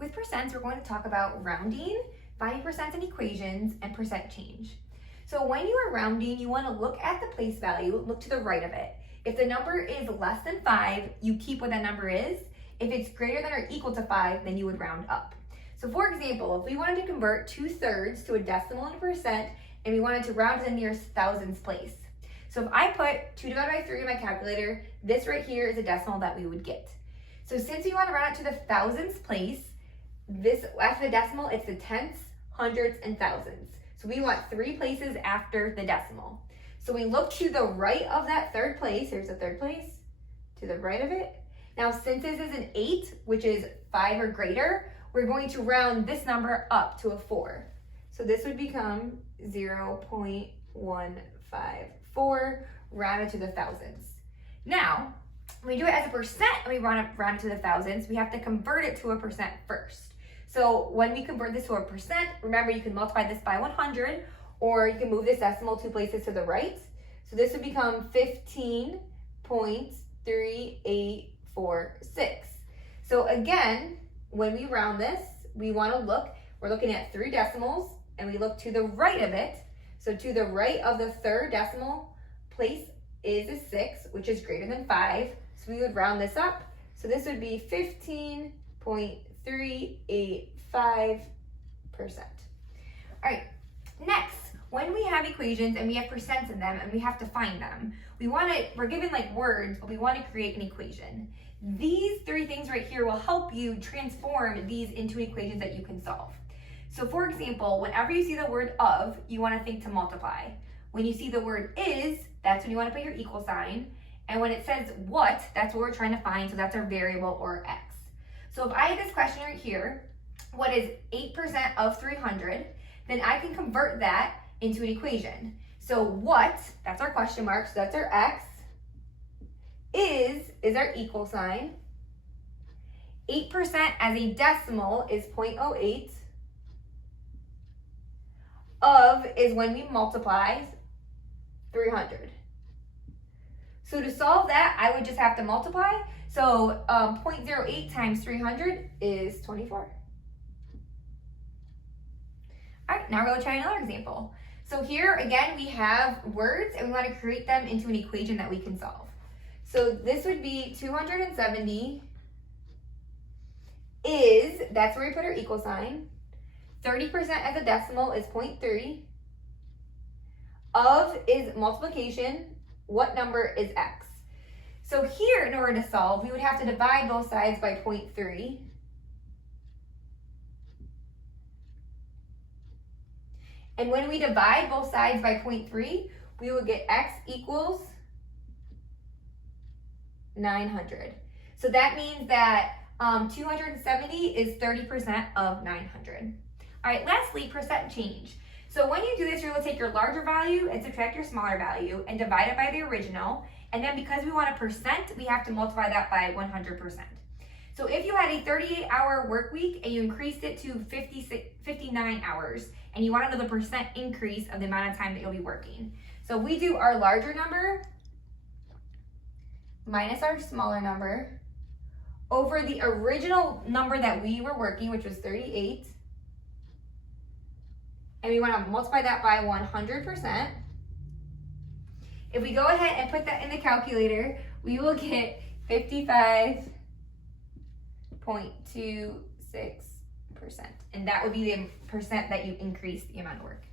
With percents, we're going to talk about rounding, finding percents in equations, and percent change. So when you are rounding, you want to look at the place value, look to the right of it. If the number is less than 5, you keep what that number is. If it's greater than or equal to 5, then you would round up. So for example, if we wanted to convert 2/3 to a decimal and a percent, and we wanted to round to the nearest thousands place. So if I put 2 divided by 3 in my calculator, this right here is a decimal that we would get. So since we want to round it to the thousands place, this after the decimal, it's the tenths, hundreds, and thousands. So we want 3 places after the decimal. So we look to the right of that third place. Here's the third place, to the right of it. Now, since this is an 8, which is 5 or greater, we're going to round this number up to a 4. So this would become 0.154 rounded to the thousands. Now, when we do it as a percent and we round it to the thousands, we have to convert it to a percent first. So when we convert this to a percent, remember you can multiply this by 100, or you can move this decimal 2 places to the right. So this would become 15.3846. So again, when we round this, we want to look, we're looking at 3 decimals, and we look to the right of it. So to the right of the third decimal place is a 6, which is greater than 5. So we would round this up. So this would be 15.385%. All right, next, when we have equations and we have percents in them and we have to find them, we're given like words, but we want to create an equation. These 3 things right here will help you transform these into equations that you can solve. So for example, whenever you see the word of, you want to think to multiply. When you see the word is, that's when you want to put your equal sign. And when it says what, that's what we're trying to find, so that's our variable or x. So if I have this question right here, what is 8% of 300, then I can convert that into an equation. So what, that's our question mark, so that's our x, is our equal sign. 8% as a decimal is 0.08. Of is when we multiply 300. So to solve that, I would just have to multiply. So 0.08 times 300 is 24. All right, now we're going to try another example. So here again, we have words and we want to create them into an equation that we can solve. So this would be 270 is, that's where we put our equal sign. 30% as a decimal is 0.3. Of is multiplication. What number is x? So here, in order to solve, we would have to divide both sides by 0.3. And when we divide both sides by 0.3, we would get x equals 900. So that means that 270 is 30% of 900. All right, lastly, percent change. So when you do this, you're going to take your larger value and subtract your smaller value and divide it by the original. And then because we want a percent, we have to multiply that by 100%. So if you had a 38-hour work week and you increased it to 59 hours, and you want another percent increase of the amount of time that you'll be working. So we do our larger number minus our smaller number over the original number that we were working, which was 38. And we want to multiply that by 100%. If we go ahead and put that in the calculator, we will get 55.26%. And that would be the percent that you increase the amount of work.